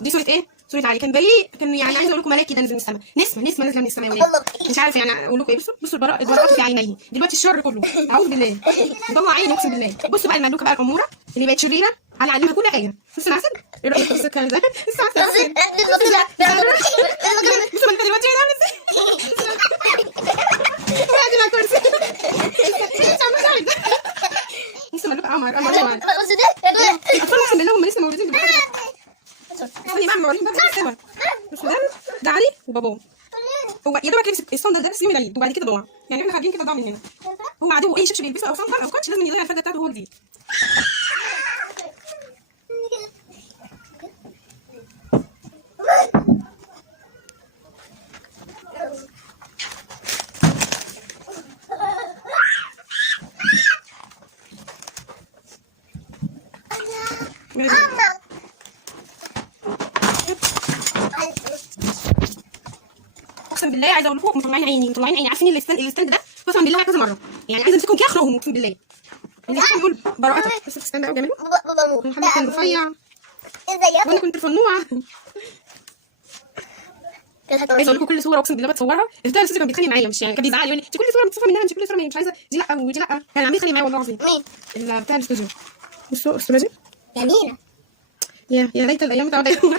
دي صورة ايه؟ صورة علي. كان بريء، كان يعني عايزه اقول لكم ملاك كده نزل من السماء، نسمه نازله من السماء يا ولاد. مش عارفه يعني اقول لكم ايه. بصوا البراءة في عينيه دلوقتي، الشر كله اعوذ بالله مطلع عيني اقسم بالله. بصوا بقى المملوكه بقى الاموره اللي بقت شريره، هنعلمها كل حاجه. بصوا العسل، ايه رايك في السكر ده؟ لسه عسل. بصوا انت دلوقتي عامل ازاي؟ وقاعدين على الكرسي. لسه مملوكه قمر الاطفال اقسم بالله هم لسه مولودين دلوقتي. استني بقى موريهم بقى الصور. بصوا ده علي وباباه. هو يا دوبك لبس الصندل ده بس يوم العيد وبعد كده ضاع، يعني احنا خارجين كده ضاع من هنا. هو عدو اي شبشب يلبسه او صندل او كوتش لازم يضيع الفرده بتاعته وهو جديد. اقسم بالله عايزه اقول لكم مطلعين عيني مطلعين عيني. عارفين الستاند ده قسما بالله كذا مره، يعني عايزه امسكهم كده اخنقهم اقسم بالله. اللي كان يقول براءتك بس استنى قوي جماله. محمد كان رفيع وانا كنت رفنوعه. عايزه اقول لكم كل صوره اقسم بالله بتصورها البتاع الاستاذ كان بيتخانق معايا، مش يعني كان بيزعل يقول لي انت كل صوره بتصورها منها، انت كل صوره مش عايزه دي لا ودي لا. كان عم يتخانق معايا والله العظيم. مين؟ بتاع الاستوديو. بصوا استاذ جميلة. يا ليت الايام تعود. هو ما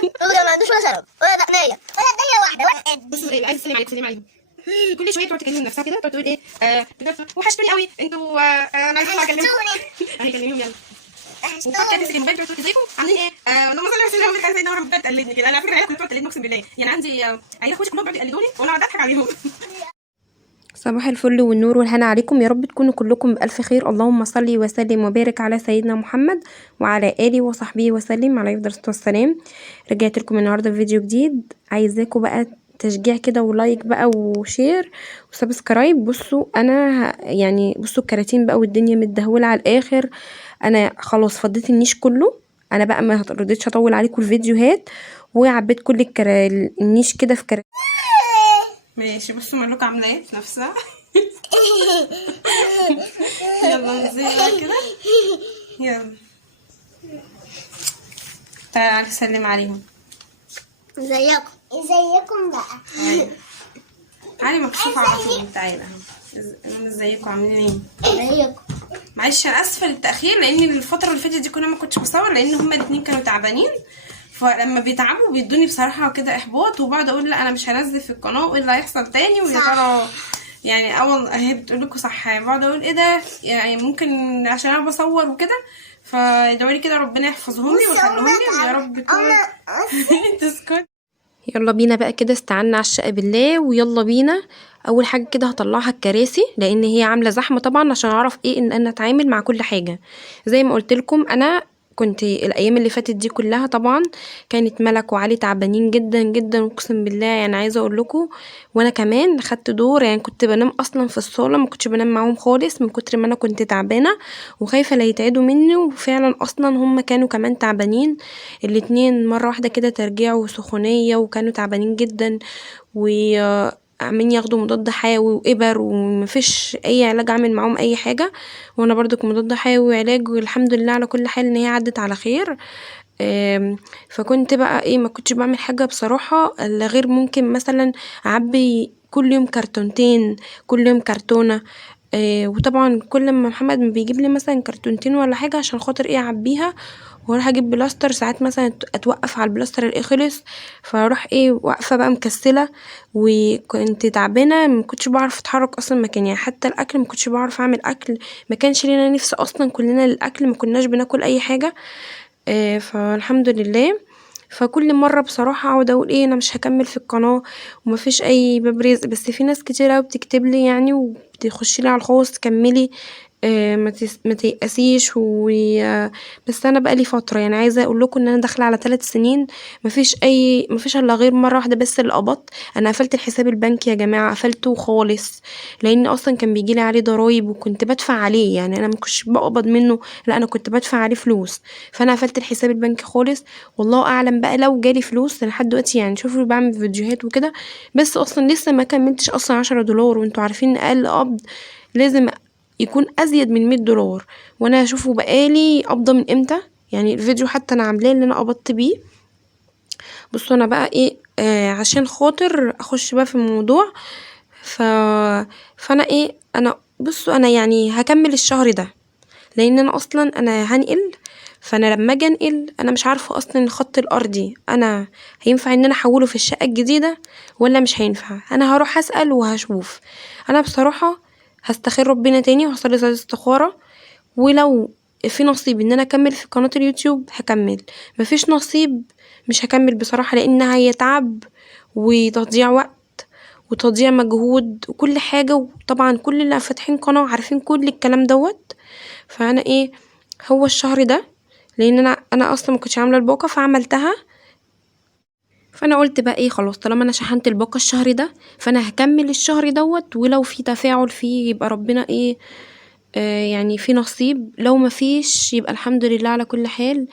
عندوش ولا شرب ولا دقنية ولا دقنية واحدة ولا قد. بصوا ايه عايز اسلم عليكم، سلم عليكم. كل شويه تقعد تكلم نفسها كده، تقعد تقول ايه وحشتوني قوي انتوا. انا عايزه اكلمكم. هيكلمهم يلا. وفجاه تمسك الموبايل تقعد ازيكم عاملين ايه؟ اللهم صل على سيدنا محمد. كان سيدنا محمد بتقعد تقلدني كده. انا على فكره العيال كنت بتقعد تقلدني اقسم بالله، يعني عندي عيال اخواتي كلهم بيقعدوا يقلدوني وانا قاعده اضحك عليهم. صباح الفل والنور والهنا عليكم، يا رب تكونوا كلكم بألف خير. اللهم صل وسلم وبارك على سيدنا محمد وعلى آله وصحبه وسلم عليه الصلاة والسلام. رجعت لكم النهارده بفيديو جديد، عايزاكم بقى تشجيع كده ولايك بقى وشير وسبسكرايب. بصوا انا يعني بصوا الكراتين بقى والدنيا متدهوله على الاخر. انا خلاص فضيت النيش كله، انا بقى ما رضيتش اطول عليكم الفيديوهات وعبيت كل النيش كده في كراتين. ماشي. بصوا ملوكة عامله ايه في نفسها. يلا نزل بقى كده، يلا تعالى سلم عليهم. ازيكم بقى. علي مكشوفه على طول. تعالى اهو. ازيكم عاملين ايه؟ ازيكم. معلش انا اسفه للتاخير، لان الفتره اللي فاتت دي كنا ما كنتش بصور لان هما الاثنين كانوا تعبانين، فلما بيتعبوا بيدوني بصراحه كده احباط، وبقعد اقول لا انا مش هنزل في القناه وايه اللي هيحصل تاني ويا ترى. يعني اول هي بتقول لكم صح، بقعد اقول ايه ده، يعني ممكن عشان انا بصور وكده، فادعوا لي كده ربنا يحفظهم لي ويخليهم لي ويا رب تسكت. يلا بينا بقى كده، استعنا على الشقة بالله ويلا بينا. اول حاجه كده هطلعها الكراسي لان هي عامله زحمه طبعا، عشان اعرف ايه ان انا اتعامل مع كل حاجه. زي ما قلت لكم انا كنت الايام اللي فاتت دي كلها طبعا كانت ملك وعلي تعبانين جدا جدا اقسم بالله، يعني عايزه اقول لكم. وانا كمان خدت دور، يعني كنت بنام اصلا في الصاله، ما كنتش بنام معاهم خالص من كتر ما انا كنت تعبانه وخايفه لا يتعدوا مني. وفعلا اصلا هم كانوا كمان تعبانين الاتنين مره واحده كده، ترجيع وسخونيه، وكانوا تعبانين جدا عمالين ياخدوا مضاد حيوي وابر ومفيش اي علاج اعمل معاهم اي حاجه. وانا برضو مضاد حيوي وعلاج والحمد لله على كل حال ان هي عدت على خير. فكنت بقى ايه ما كنتش بعمل حاجه بصراحه الا غير ممكن مثلا اعبي كل يوم كرتونتين، كل يوم كرتونه. وطبعا كل ما محمد بيجيب لي مثلا كرتونتين ولا حاجه عشان خاطر ايه اعبيها، واروح اجيب بلاستر. ساعات مثلا اتوقف على البلاستر الاقيه خلص، فاروح ايه واقفه بقى مكسله وكنت تعبانه، ما كنتش بعرف اتحرك اصلا مكان، يعني حتى الاكل ما كنتش بعرف اعمل اكل، ما كانش لينا نفس اصلا كلنا للاكل، ما كناش بناكل اي حاجه. فالحمد لله. فكل مره بصراحه اقعد اقول ايه انا مش هكمل في القناه ومفيش اي باب رزق، بس في ناس كتير قوي بتكتب لي يعني وبتخش لي على الخاص كملي، ما تيأسيش بس انا بقالي فتره، يعني عايزه اقول لكم ان انا داخله على 3 سنين مفيش الا غير مره واحده بس اللي قبضت. انا قفلت الحساب البنكي يا جماعه، قفلته خالص، لان اصلا كان بيجيلي عليه ضرايب وكنت بدفع عليه، يعني انا ما كنتش بقبض منه، لا انا كنت بدفع عليه فلوس. فانا قفلت الحساب البنكي خالص، والله اعلم بقى لو جالي فلوس لحد دلوقتي، يعني شوفوا بعمل فيديوهات وكده بس اصلا لسه ما كملتش اصلا 10 دولار، وانتوا عارفين اقل قبض لازم يكون ازيد من 100 دولار. وانا هشوفه بقالي قبضه من امتى، يعني الفيديو حتى انا عاملاه اللي انا قبضت بيه. بصوا انا بقى ايه عشان خاطر اخش بقى في الموضوع. ف فانا ايه انا بصوا انا يعني هكمل الشهر ده، لان انا اصلا انا هنقل. فانا لما اجي انقل انا مش عارفه اصلا الخط الارضي انا هينفع ان انا احوله في الشقه الجديده ولا مش هينفع. انا هروح اسال وهشوف. انا بصراحه هستخير ربنا تاني وهصلي صلاه استخاره، ولو في نصيب ان انا اكمل في قناه اليوتيوب هكمل، مفيش نصيب مش هكمل بصراحه، لانها هي تعب وتضييع وقت وتضييع مجهود وكل حاجه. وطبعا كل اللي فاتحين قناه عارفين كل الكلام دوت. فانا ايه هو الشهر ده، لان انا اصلا ما كنتش عامله الباقه فعملتها. فانا قلت بقى ايه خلاص طالما انا شحنت الباقه الشهر ده فانا هكمل الشهر دوت، ولو في تفاعل فيه يبقى ربنا ايه يعني في نصيب، لو ما فيش يبقى الحمد لله على كل حال.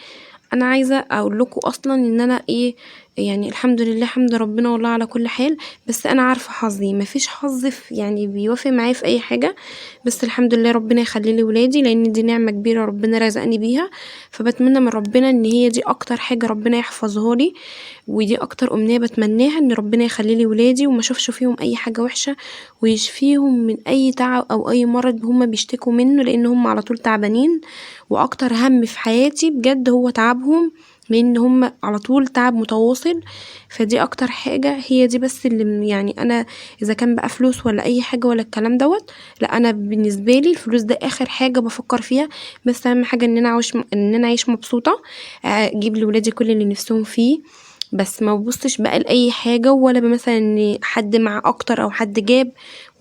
انا عايزه اقول لكم اصلا ان انا ايه يعني الحمد لله حمد ربنا والله على كل حال. بس انا عارفه حظي مفيش حظ يعني بيوافق معايا في اي حاجه، بس الحمد لله ربنا يخلي لي ولادي، لان دي نعمه كبيره ربنا رزقني بيها. فبتمنى من ربنا ان هي دي اكتر حاجه ربنا يحفظها لي، ودي اكتر امنيه بتمناها ان ربنا يخلي لي ولادي وما اشوفش فيهم اي حاجه وحشه، ويشفيهم من اي تعب او اي مرض هما بيشتكوا منه، لان هم على طول تعبانين. واكتر هم في حياتي بجد هو تعبهم، لان هم على طول تعب متواصل. فدي اكتر حاجة هي دي بس اللي يعني انا اذا كان بقى فلوس ولا اي حاجة ولا الكلام دوت، لا انا بالنسبة لي الفلوس ده اخر حاجة بفكر فيها. بس اهم حاجة ان انا اعيش مبسوطة، اجيب لولادي كل اللي نفسهم فيه، بس ما ببصش بقى لاي حاجه ولا مثلا ان حد مع اكتر او حد جاب.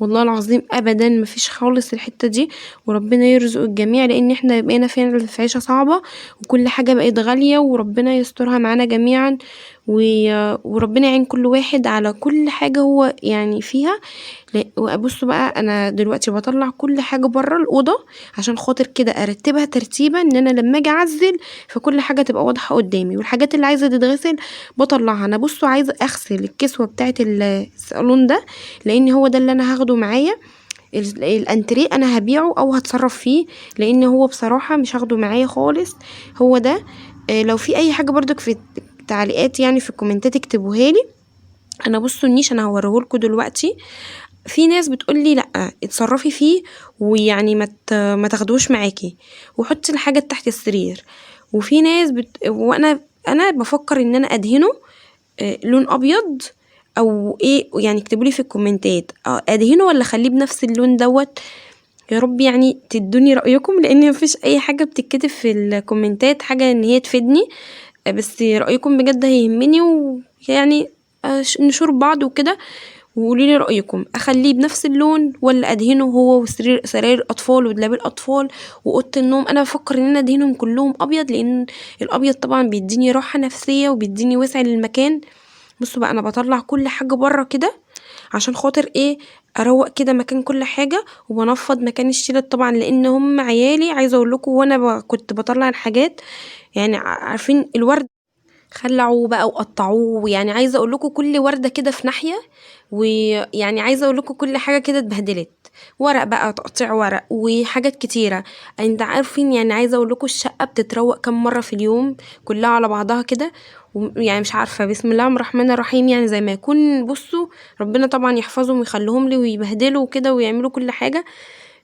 والله العظيم ابدا مفيش خالص الحته دي. وربنا يرزق الجميع، لان احنا بقينا فعلا في عيشه صعبه وكل حاجه بقت غاليه، وربنا يسترها معانا جميعا. وربنا يعين كل واحد على كل حاجه هو يعني فيها. وابصوا بقى انا دلوقتي بطلع كل حاجه بره الاوضه عشان خاطر كده ارتبها ترتيبا ان انا لما اجي اعزل فكل حاجه تبقى واضحه قدامي، والحاجات اللي عايزه تتغسل بطلعها. انا بصوا عايزه اغسل الكسوه بتاعه الصالون ده، لان هو ده اللي انا هاخده معايا. الانتريه انا هبيعه او هتصرف فيه، لان هو بصراحه مش هاخده معايا خالص. هو ده. لو في اي حاجه برضك في التعليقات يعني في الكومنتات اكتبوها لي. انا بصوا النيش انا هوريهولكوا دلوقتي. في ناس بتقولي لا اتصرفي فيه ويعني ما تاخدوش معاكي وحطي الحاجه تحت السرير. وفي ناس وانا بفكر ان انا ادهنه لون ابيض او ايه يعني. اكتبولي في الكومنتات ادهنه ولا اخليه بنفس اللون دوت. يا رب يعني تدوني رايكم، لان مفيش اي حاجه بتتكتب في الكومنتات حاجه ان هي تفيدني. بس رايكم بجد هيهمني، ويعني نشور بعض وكده. وقولي لي رايكم اخليه بنفس اللون ولا ادهنه هو سراير الاطفال ودولاب الاطفال واوضه النوم. انا بفكر ان انا ادهنهم كلهم ابيض، لان الابيض طبعا بيديني راحه نفسيه وبيديني وسع للمكان. بصوا بقى انا بطلع كل حاجه بره كده عشان خاطر ايه اروق كده مكان كل حاجه، وبنفض مكان الشيلت طبعا لان هم عيالي. عايزه اقول لكم وانا كنت بطلع الحاجات يعني عارفين الورد خلعوه بقى وقطعوه، يعني عايزه اقول لكم كل ورده كده في ناحيه، ويعني عايزه اقول لكم كل حاجه كده اتبهدلت. ورق بقى تقطيع ورق وحاجات كتيره. انت عارفين يعني عايزه اقول لكم الشقه بتتروق كام مره في اليوم كلها على بعضها كده. يعني مش عارفه بسم الله الرحمن الرحيم يعني زي ما يكون. بصوا ربنا طبعا يحفظهم ويخليهم لي ويبهدلوا كده ويعملوا كل حاجه.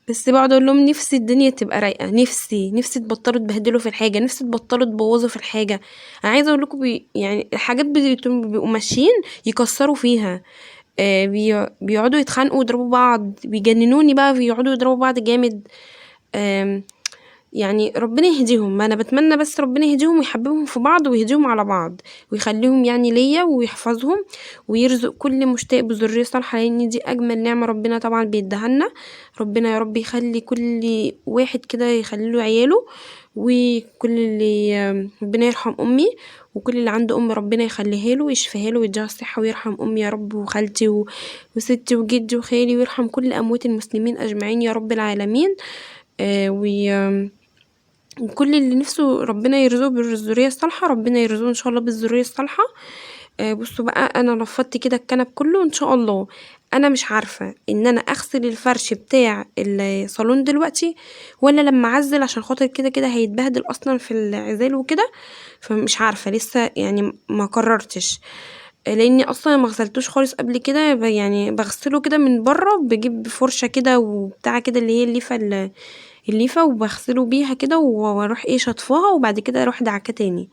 بس بقعد اقول لهم نفسي الدنيا تبقى رايقه، نفسي تبطلوا تبهدلوا في الحاجه، نفسي تبطلوا تبوظوا في الحاجه. انا عايزه اقول لكم يعني الحاجات بيبقوا ماشيين يكسروا فيها. بيقعدوا يتخانقوا ويضربوا بعض، بيجننوني بقى بيقعدوا يضربوا بعض جامد. يعني ربنا يهديهم. ما انا بتمنى بس ربنا يهديهم ويحببهم في بعض ويهديهم على بعض ويخليهم يعني ليا ويحفظهم ويرزق كل مشتاق بذرية صالحة، لان دي اجمل نعمة ربنا طبعا بيديهالنا. ربنا يا رب يخلي كل واحد كده يخلي له عياله، وكل اللي ربنا يرحم امي وكل اللي عنده ام ربنا يخليها له ويشفيها له ويديها الصحة ويرحم امي يا رب وخالتي وستي وجدي وخالي، ويرحم كل اموات المسلمين اجمعين يا رب العالمين. وكل اللي نفسه ربنا يرزقه بالذرية الصالحة ربنا يرزقه ان شاء الله بالذرية الصالحة. بصوا بقى انا نفضت كده الكنب كله ان شاء الله. انا مش عارفه ان انا اغسل الفرش بتاع الصالون دلوقتي ولا لما اعزل، عشان خاطر كده كده هيتبهدل اصلا في العزال وكده. فمش عارفه لسه يعني ما قررتش، لاني اصلا ما غسلتوش خالص قبل كده. يعني بغسله كده من بره، بجيب فرشه كده وبتاع كده اللي هي الليفه وبغسله بيها كده واروح شطفها وبعد كده اروح دعكه تاني.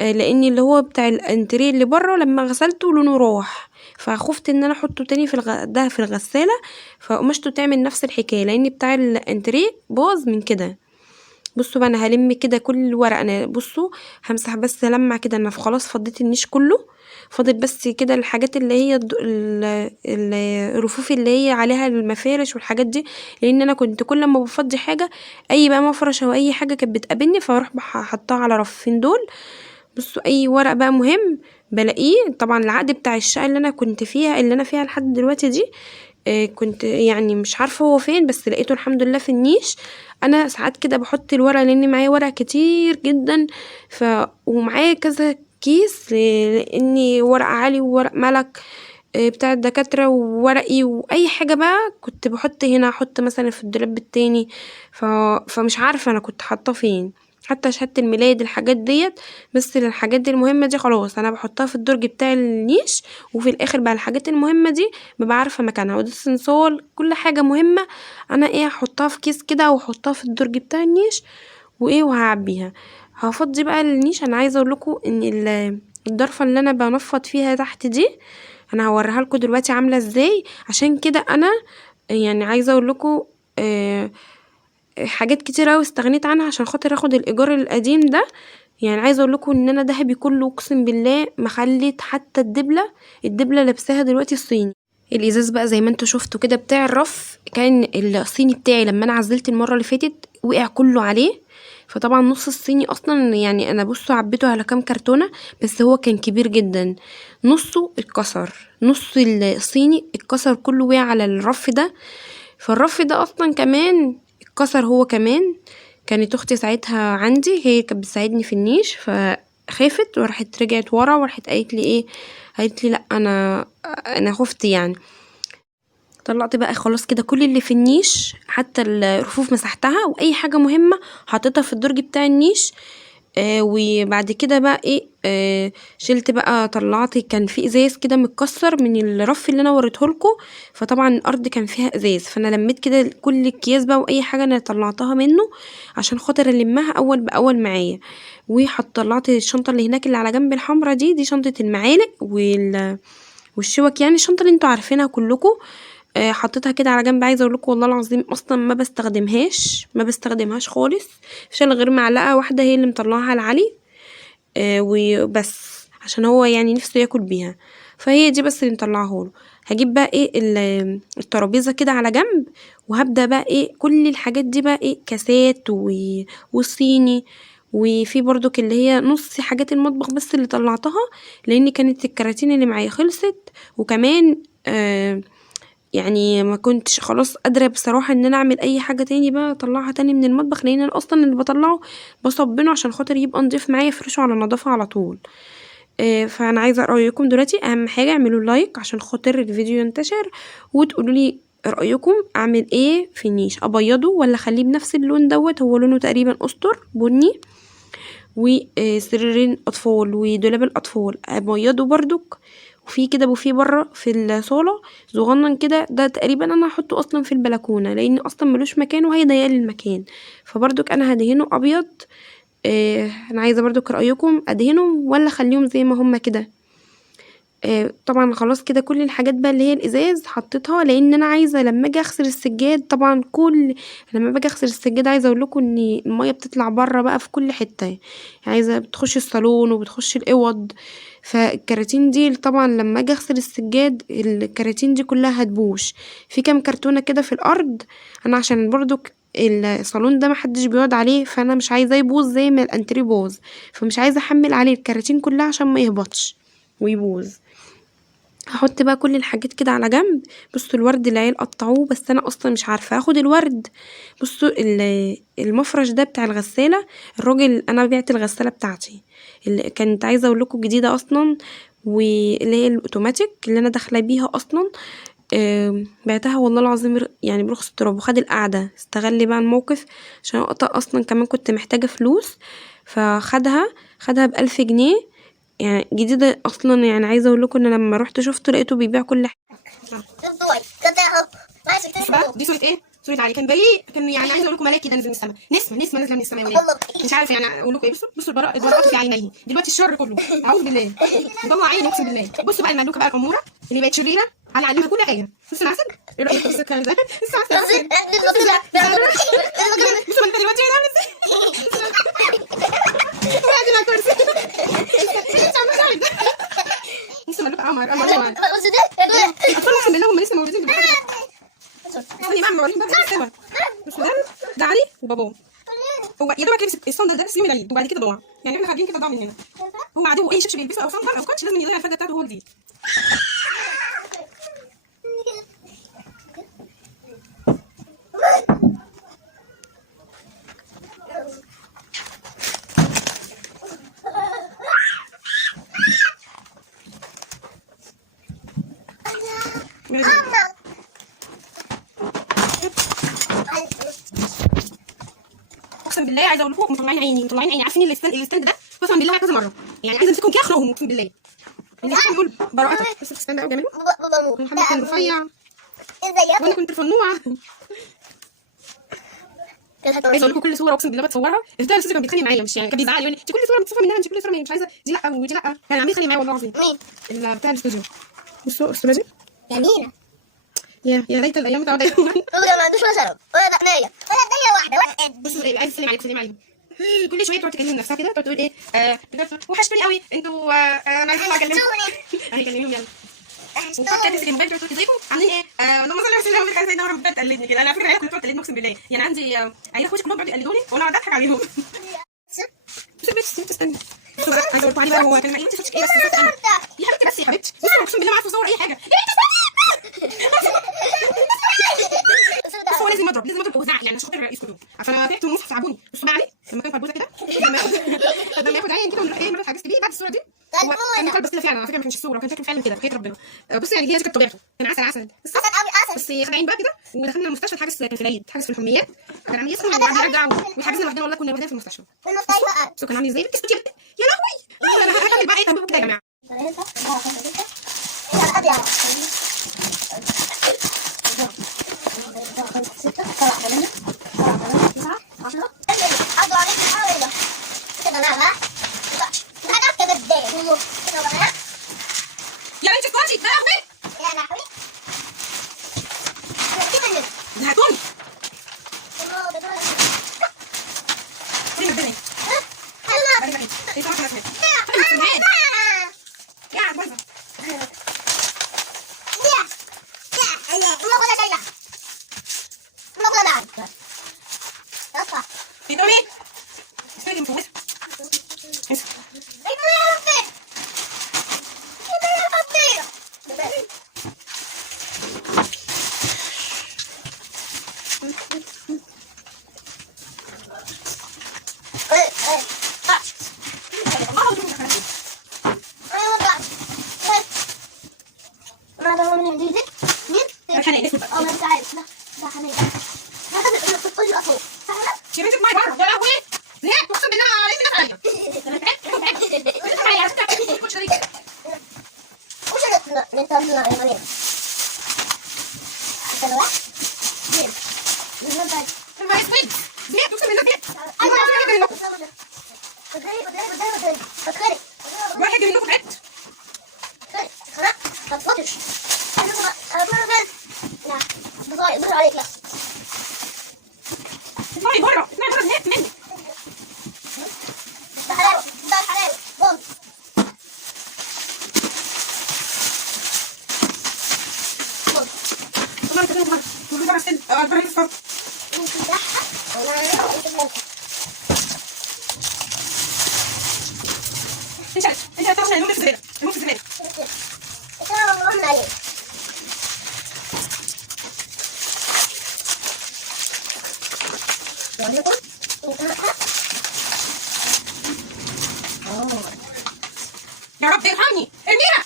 لاني اللي هو بتاع الانتريه اللي بره لما غسلته لونه راح، فخفت ان انا احطه تاني ده في الغساله فقمشته تعمل نفس الحكايه، لان بتاع الانتريه باظ من كده. بصوا بقى انا هلم كده كل الورق، انا بصوا همسح بس لمع كده. انا خلاص فضيت النيش كله، فاضل بس كده الحاجات اللي هي الرفوف اللي هي عليها المفارش والحاجات دي، لان انا كنت كل ما بفضي حاجه اي بقى مفرش او اي حاجه كانت بتقابلني فاروح حطها على رفين دول. بصوا اي ورق بقى مهم بلاقيه. طبعا العقد بتاع الشقه اللي انا فيها لحد دلوقتي دي، كنت يعني مش عارفه هو فين، بس لقيته الحمد لله في النيش. انا ساعات كده بحط الورق لان معايا ورق كتير جدا، ومعايا كذا كيس، لاني ورق عالي وورق ملك بتاع الدكاتره وورقي واي حاجه بقى كنت بحط هنا، احط مثلا في الدولاب التاني. فمش عارفه انا كنت حاطاه فين، حتى شهاده الميلاد الحاجات ديت. بس الحاجات دي المهمه دي خلاص انا بحطها في الدرج بتاع النيش، وفي الاخر بقى الحاجات المهمه دي ببقى عارفه مكانها، وده السنسول كل حاجه مهمه انا هحطها في كيس كده واحطها في الدرج بتاع النيش وهعبيها. هفضي بقى النيش. انا عايزه اقول لكم ان الضرفه اللي انا بنفض فيها تحت دي انا هوريها لكم دلوقتي عامله ازاي. عشان كده انا يعني عايزه اقول لكم حاجات كتير اوي استغنيت عنها عشان خاطر اخد الايجار القديم ده. يعني عايزه اقول لكم ان انا دهبي كله اقسم بالله ما خليت حتى الدبله لابساها دلوقتي الصيني. الازاز بقى زي ما انتوا شفتوا كده بتاع الرف كان الصيني بتاعي لما انا عزلت المره اللي فاتت وقع كله عليه. فطبعا نص الصيني اصلا يعني انا بصوا عبيته على كام كرتونه، بس هو كان كبير جدا، نصه اتكسر، نص الصيني اتكسر كله وقع على الرف ده. فالرف ده اصلا كمان اتكسر هو كمان. كانت اختي ساعتها عندي، هي كانت بتساعدني في النيش، فخافت وراحت رجعت ورا وراحت قالت لي لا انا خفت يعني. طلعت بقى خلاص كده كل اللي في النيش، حتى الرفوف مسحتها واي حاجه مهمه حطيتها في الدرج بتاع النيش. وبعد كده بقى شلت بقى، طلعت كان في ازاز كده متكسر من الرف اللي انا وريتهولكوا. فطبعا الارض كان فيها ازاز، فانا لميت كده كل الاكياس بقى واي حاجه انا طلعتها منه عشان خاطر المها اول باول معايا. طلعت الشنطه اللي هناك اللي على جنب الحمرا دي شنطه المعالق والشوك، يعني الشنطه اللي انتوا عارفينها كلكم. حطيتها كده على جنب. عايزه اقول لكم والله العظيم اصلا ما بستخدمهاش خالص، مفيش غير معلقه واحده هي اللي مطلعها لعلي وبس، عشان هو يعني نفسه ياكل بيها، فهي دي بس اللي مطلعها له. هجيب بقى الترابيزه كده على جنب، وهبدا بقى كل الحاجات دي بقى كاسات والصيني، وفي برضك اللي هي نص حاجات المطبخ بس اللي طلعتها، لان كانت الكراتين اللي معايا خلصت. وكمان يعني ما كنتش خلاص قادره بصراحه ان انا اعمل اي حاجه تاني بقى اطلعها تاني من المطبخ، لان انا اصلا اللي بطلعه بصبنه عشان خاطر يبقى نضيف معايا، فرشه على نظافه على طول. فانا عايزه رايكم دلوقتي. اهم حاجه اعملوا لايك عشان خاطر الفيديو ينتشر، وتقولوا لي رايكم اعمل ايه في النيش، ابيضه ولا اخليه بنفس اللون دوت، هو لونه تقريبا اسطر بني. وسريرين اطفال ودولاب الاطفال ابيضه بردك، وفي كده بوفيه بره في الصاله صغنن كده، ده تقريبا انا هحطه اصلا في البلكونه لان اصلا ملوش مكان وهيضيق لي المكان، فبرضك انا هدهنه ابيض. انا عايزه برضك رايكم ادهنهم ولا اخليهم زي ما هما كده. طبعا خلاص كده كل الحاجات بقى اللي هي الازاز حطيتها، لان انا عايزه لما اجي اغسل السجاد طبعا لما باجي اغسل السجاد عايزه اقول لكم ان الميه بتطلع بره بقى في كل حته، يعني عايزه بتخش الصالون وبتخش الاوض. فالكراتين دي طبعا لما اجي اغسل السجاد الكراتين دي كلها هتبوش في كام كرتونه كده في الارض. انا عشان برضو الصالون ده محدش بيقعد عليه، فانا مش عايزاه يبوظ زي ما الانتريه باظ، فمش عايزه احمل عليه الكراتين كلها عشان ما يهبطش ويبوظ. هحط بقى كل الحاجات كده على جنب. بصوا الورد العيال قطعوه بس انا اصلا مش عارفه اخد الورد. بصوا المفرش ده بتاع الغساله، الراجل انا بعت الغساله بتاعتي اللي كانت عايزه اقول لكم جديده اصلا، واللي هي الاوتوماتيك اللي انا داخله بيها اصلا. بعتها والله العظيم يعني برخص التراب، وخد القعده، استغل بقى الموقف عشان وقتها اصلا كمان كنت محتاجه فلوس، فخدها ب1000 جنيه يعني جديده اصلا. يعني عايزه اقول لكم ان لما رحت شفته لقيته بيبيع كل حاجه. بص بقى دي صورة ايه؟ صورة علي كان بريء، كان يعني عايزه اقول لكم ملاك كده نزل من السماء، نسمه نازله من السماء يا ولاد. مش عارفه يعني اقول لكم ايه. بصوا البراءات في عينيه دلوقتي، الشر كله اعوذ بالله مطلع عيني اقسم بالله. بصوا بقى المملوكه بقى الاموره اللي بقت شريره على علمها كل حاجه. بصوا العسل، ايه رايك؟ بصوا الكلام ده، بصوا العسل، بصوا انت دلوقتي عامل ازاي؟ وقاعد على الكرسي بصوا المملوكه قمر اطفال اقسم بالله هم لسه مولودين دلوقتي. استني بقى موريهم بقى السما. بص ده علي وباباه، هو يا دوبك لبس الصندل ده بس يوم العيد وبعد كده ضاع، يعني احنا خارجين كده ضاع مننا. هو عدو اي شبشب يلبسه او صندل او كاتش لازم يضيع الفده بتاعته هو جديد. اقسم بالله عايزه اقول لكم مطلعين عيني عارفين الستاند ده قسما بالله كذا مره، يعني عايزه امسكهم كده اخنقهم اقسم بالله. اللي بيقول براءتك بس الستاند ده جميل. محمد كان رفيع وانا كنت رفنوعه. عايزه اقول لكم كل صوره اقسم بالله بتصورها البتاع الاستاذ كان بيتخانق معايا، مش يعني كان بيزعق لي يقول لي انت كل صوره بتصورها منها، انت كل صوره مش عايزه دي لا ودي لا، كان عامل يتخانق معايا والله العظيم. مين؟ بتاع الاستوديو. بصوا الاستوديو جميلة. يا ليت الايام تعود ايام. ما عندوش ولا شرب ولا دقنية ولا دقنية واحدة. بصوا عايز تسلم عليهم كل شويه تقعد تكلم نفسها كده، تقعد تقول ايه وحشتوني قوي انتوا، انا عايزه اكلمكم. هكلمهم يلا. وفكرت تمسك الموبايل تقعد تقول ازيكم عاملين ايه؟ اللهم صل على سيدنا محمد. سيدنا محمد تقلدني كده، انا على فكره العيال كلها بتقعد تقلدني اقسم بالله، يعني عندي عيال اخواتي كلهم بيقعدوا يقلدوني وانا قاعده اضحك عليهم. بس البيت استني عايزه اقول لكم علي بقى هو كان انت صوتك ايه بس يا حبيبتي بس يا حبيبتي بصي اقسم بالله ما عارفه اصور اي حاجه. بس هو لازم اضرب وزعق يعني عشان خاطر يسكتوا، عشان انا تعبت والمصحف تعبوني. بصوا بقى علي لما كان فربوزه كده لما ياخد عين كده ايه مره حجزت بيه بعد الصوره دي هو كان كلب بس فعلا على فكره ما كانش الصوره، كان شكله فعلا كده بخير ربنا. بصي يعني دي كانت طبيعته، كان عسل بس خد عين بقى كده ودخلنا المستشفى. الحجز كان في العيد، حجز في الحميات، كان عامل يسخن وبعدين يرجع وحجزنا لوحدنا والله كنا لوحدنا في المستشفى. بس كان عامل ازاي يا لهوي. انا هكمل بقى ايه تنبيه كده يا جماعه. يا بنتي اسكتي ده اخوي ده هاتوني فين البنات ايه طبعا اسمع يا بايظه ايه ده ايه استني مفوسه يا رب ارحمني ارميها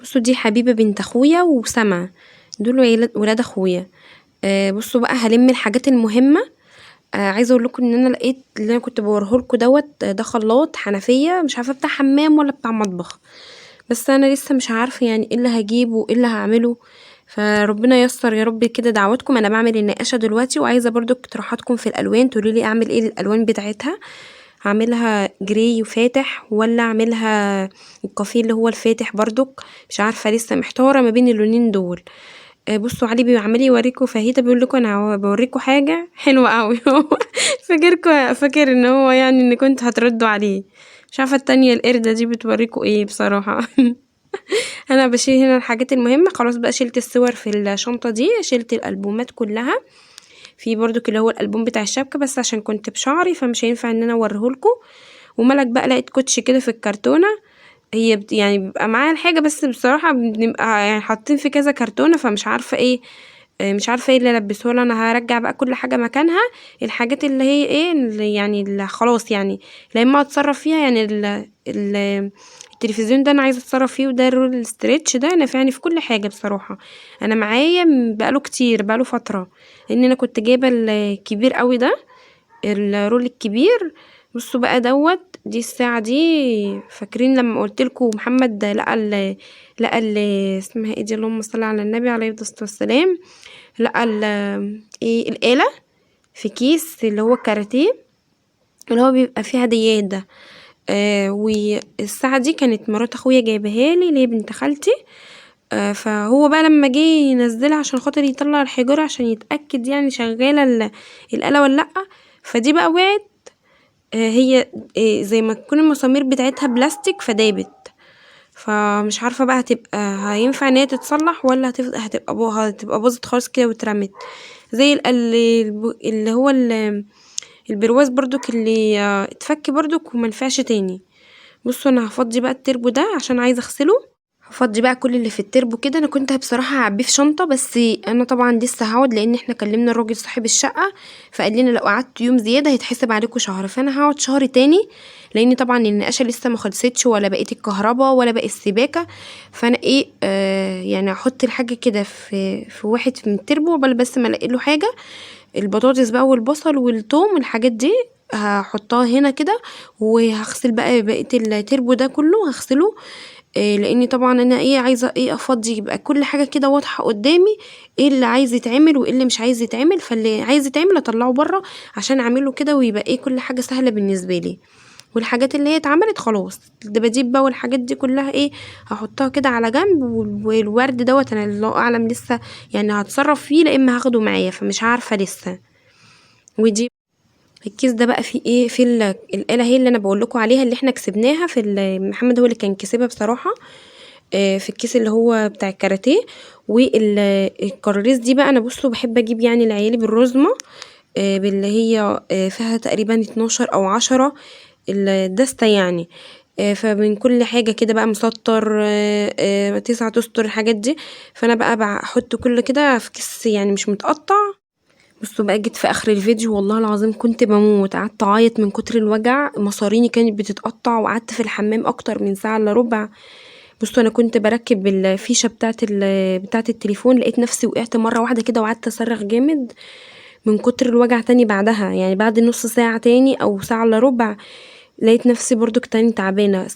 بصوا دي حبيبة بنت اخويا وسما، دول ولاد اخويا. بصوا بقى هلم الحاجات المهمة. عايزه اقول لكم ان انا لقيت اللي انا كنت بوريه لكم دوت، ده خلاط حنفيه، مش عارفه بتاع حمام ولا بتاع مطبخ، بس انا لسه مش عارفه يعني ايه اللي هجيبه وايه اللي هعمله، فربنا ييسر يا رب كده دعواتكم. انا بعمل النقاشه دلوقتي، وعايزه برضو اقتراحاتكم في الالوان، تقولي لي اعمل ايه الالوان بتاعتها، هعملها جراي وفاتح ولا اعملها الكافيه اللي هو الفاتح برضك، مش عارفه لسه محتاره ما بين اللونين دول. بصوا علي بيعمل يوريكم فاهيتا، بيقول لكم انا بوريكم حاجه حلوه قوي. فاكر ان هو يعني ان كنت هتردوا عليه، مش عارفه التانية القردة دي بتوريكم ايه بصراحه. انا بشيل هنا الحاجات المهمه. خلاص بقى شلت الصور في الشنطه دي، شلت الالبومات كلها، في برضو اللي هو الالبوم بتاع الشبكه، بس عشان كنت بشعري فمش هينفع ان انا اوريهولكم. وملك بقى لقيت كوتشي كده في الكرتونه، هي يعني بيبقى معايا الحاجه، بس بصراحه بنبقى يعني حاطين في كذا كرتونه، فمش عارفه ايه، مش عارفه ايه اللي البسه له. انا هرجع بقى كل حاجه مكانها، الحاجات اللي هي ايه اللي يعني اللي خلاص يعني لا اما اتصرف فيها، يعني التلفزيون ده انا عايزه اتصرف فيه، وده الرول الستريتش ده نافعني في كل حاجه بصراحه. انا معايا بقاله كتير، بقاله فتره، لان انا كنت جايبه الكبير قوي ده، الرول الكبير. بصوا بقى دوت، دي الساعه دي، فاكرين لما قلت لكم محمد لقى اسمها ايه دي، اللهم صل على النبي عليه الصلاه والسلام، لقى ايه الآلة في كيس اللي هو كاراتيه اللي هو بيبقى فيه هديات ده. والساعة دي كانت مرات اخويا جايبها لي، اللي هي بنت خالتي. فهو بقى لما جه ينزلها عشان خاطر يطلع الحجارة عشان يتأكد يعني شغالة الآلة ولا لأ، فدي بقى وقعت. هي زي ما تكون المسامير بتاعتها بلاستيك فدابت، فمش عارفة بقى هتبقى هينفع ان هي تتصلح ولا هتبقى باظت خالص كده واترمت، زي اللي هو البرواز برضك اللي اتفك برضك ومنفعش تاني. بصوا انا هفضي بقى التربو ده عشان عايزه اغسله، هفضي بقى كل اللي في التربو كده. انا كنت بصراحه هعبيه في شنطه، بس انا طبعا لسه هقعد، لان احنا كلمنا الراجل صاحب الشقه فقال لنا لو قعدت يوم زياده هيتحسب عليكم شهر، فانا هقعد شهر تاني، لان طبعا النقاشه لسه ما خلصتش ولا بقيت الكهرباء ولا بقى السباكه. فانا ايه يعني احط الحاجه كده في واحد من التربو بس ما الاقي له حاجه. البطاطس بقى والبصل والثوم والحاجات دي هحطها هنا كده، وهغسل بقى بقيه التربو ده كله هغسله. لاني طبعا انا ايه عايزه ايه افضي، يبقى كل حاجه كده واضحه قدامي، ايه اللي عايز يتعمل وايه اللي مش عايز يتعمل، فاللي عايز يتعمل اطلعه بره عشان اعمله كده، ويبقى ايه كل حاجه سهله بالنسبه لي. والحاجات اللي هي اتعملت خلاص، الدباديب بقى والحاجات دي كلها ايه هحطها كده على جنب. والورد دوت انا الله اعلم لسه يعني هتصرف فيه، لا اما هاخده معايا فمش عارفه لسه. ودي الكيس ده بقى فيه ايه، في الآلة هي اللي انا بقول لكم عليها اللي احنا كسبناها في محمد هو اللي كان كسبها بصراحه، في الكيس اللي هو بتاع الكاراتيه. والكراريس دي بقى انا بصوا بحب اجيب يعني لعيالي بالرزمه، باللي هي فيها تقريبا 12 او 10 الدستة يعني. فمن كل حاجة كده بقى مسطر 9 تستر الحاجات دي، فانا بقى بحط كل كده في كيس يعني مش متقطع. بصوا بقى جيت في اخر الفيديو والله العظيم كنت بموت، قعدت اعيط من كتر الوجع، مصاريني كانت بتتقطع، وقعدت في الحمام اكتر من ساعة الا ربع. بصوا انا كنت بركب الفيشه بتاعه التليفون، لقيت نفسي وقعت مره واحده كده وقعدت اصرخ جامد من كتر الوجع. تاني بعدها يعني بعد نص ساعه تاني او ساعه الا ربع لقيت نفسي برضو تاني تعبانه.